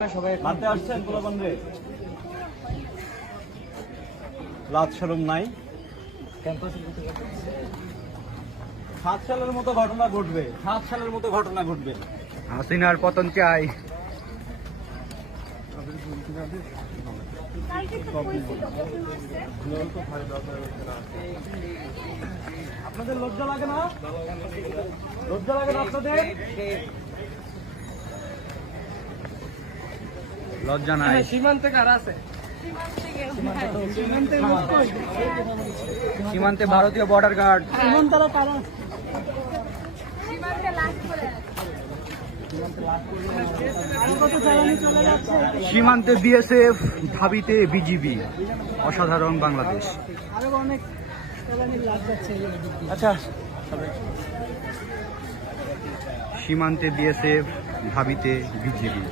মারতে আসছেন পোলাপানরে, লাজ শরম নাই। 7 সালের মতো ঘটনা ঘটবে, 7 সালের মতো ঘটনা ঘটবে। হাসিনার পতন চাই। আপনাদের লজ্জা লাগে না? লজ্জা লাগে না আপনাদের? লজ্জা নাই। সীমান্তে কারা আছে? সীমান্তে ভারতীয় বর্ডার গার্ড। সীমান্তে বিএসএফ, ঢাবিতে বিজিবি। অসাধারণ বাংলাদেশ। আচ্ছা, সীমান্তে বিএসএফ, ঢাবিতে বিজিবি।